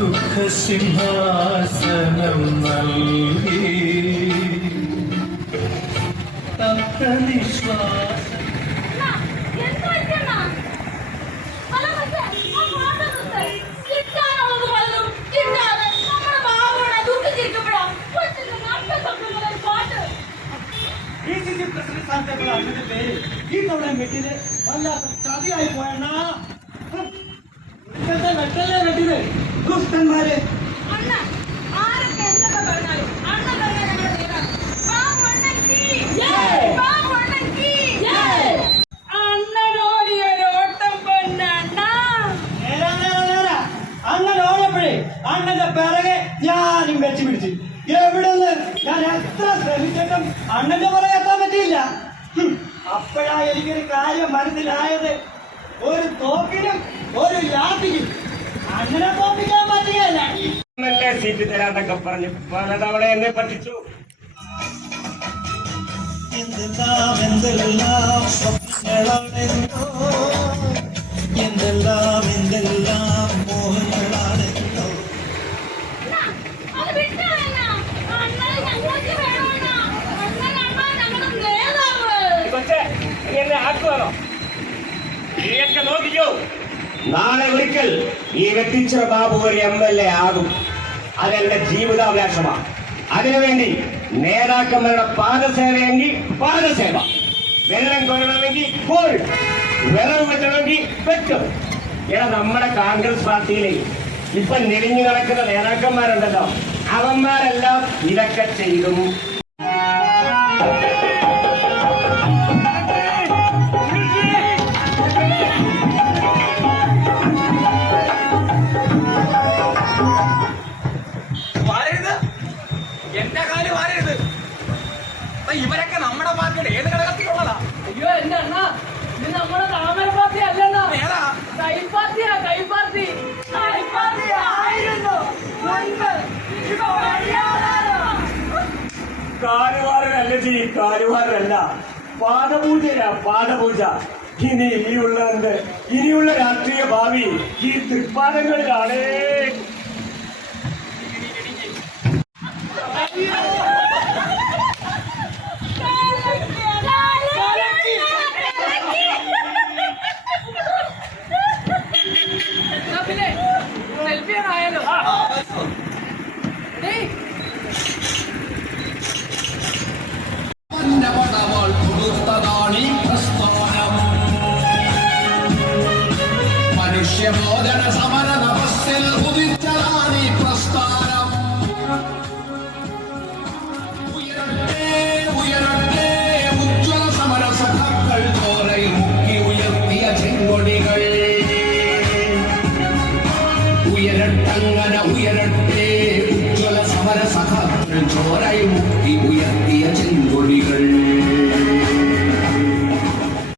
ദുഃഖസിംഹാസനം നൽകി തപ്തനിശ്വാസം ഈ തവണ വെട്ടില് വല്ലാത്ത ചതിയായി പോയണ്ണാ. വെട്ടല്ലേ വെട്ടില് ദുഷ്ടന്മാര്. അണ്ണൻ ഓടപ്പോഴേ അണ്ണന്റെ പിറകെ ഞാനും വെച്ച് പിടിച്ചു. എവിടുന്ന് ഞാൻ എത്ര ശ്രമിച്ചിട്ടും അണ്ണന്റെ പുറകെ എത്താൻ പറ്റിയില്ല. അപ്പോഴാ എനിക്കൊരു കാര്യം മനസ്സിലായത്, ഒരു തോക്കിനും ഒരു ലാത്തിക്കും അണ്ണനെ തോപ്പിക്കാൻ പറ്റുകയല്ല. സീറ്റ് തരാന്നൊക്കെ പറഞ്ഞ് പലതവണ എന്നെ പറ്റിച്ചു. എന്തെല്ലാം എന്തെല്ലാം സ്വപ്നങ്ങളാണെന്നോ, എന്തെല്ലാം എന്തെല്ലാം മോഹങ്ങളാണെന്നോ. എന്നെ ആക്കുവാനോ? നീയൊക്കെ നോക്കിക്കോ, നാളെ ഒരിക്കൽ ഈ വെട്ടിച്ച ബാബു ഒരു MLA ആകും. അതെന്റെ ജീവിതാഭിലാഷമാണ്. അതിനുവേണ്ടി നേതാക്കന്മാരുടെ പാദസേവയെങ്കിൽ പാദസേവ, വെള്ളം കോരണമെങ്കിൽ കോൾ, വിറവ് വെട്ടണമെങ്കിൽ വെട്ടും. എടാ, നമ്മുടെ കോൺഗ്രസ് പാർട്ടിയിലെ ഇപ്പൊ നെളിഞ്ഞു നടക്കുന്ന നേതാക്കന്മാരുണ്ടല്ലോ, അവന്മാരെല്ലാം ഇതൊക്കെ ചെയ്തു. എന്റെ കാര്യം വാരരുത്. ഇവരൊക്കെ നമ്മുടെ പാർട്ടിയുടെ ഏത് ഘടകത്തിലുള്ളതാ? അയ്യോ എന്റെ അണ്ണാ, ഇത് നമ്മുടെ താമര പാർട്ടി അല്ലെന്നാ, കൈ പാർട്ടിയാ. കൈ പാർട്ടി ആയിരുന്നു മുൻപ്. കാലുവാരനല്ല ചെയ്, കാലുവാരനല്ല, പാദപൂജയാ പാദപൂജ. ഇനിയുള്ള രാഷ്ട്രീയ ഭാവി ഈ തൃപ്പാദങ്ങളിലാണേ. സെൽഫിയാണായാലോ? മനുഷ്യമോചന സമര തപസ്സിൽ ഉദിച്ചതാണീ പ്രസ്ഥാനം. ഉയരട്ടെ ഉയരട്ടെ ഉജ്ജ്വല സമര സഖാക്കൾ ചോരയിൽ മുക്കി ഉയർത്തിയ ചെങ്കൊടികൾ. ഉയരട്ടങ്ങനെ ഉയരട്ടെ ഉജ്ജ്വല സമര സഖാക്കൾ ചോരയിൽ മുക്കി ഉയർത്തിയ ചെങ്കൊടികൾ.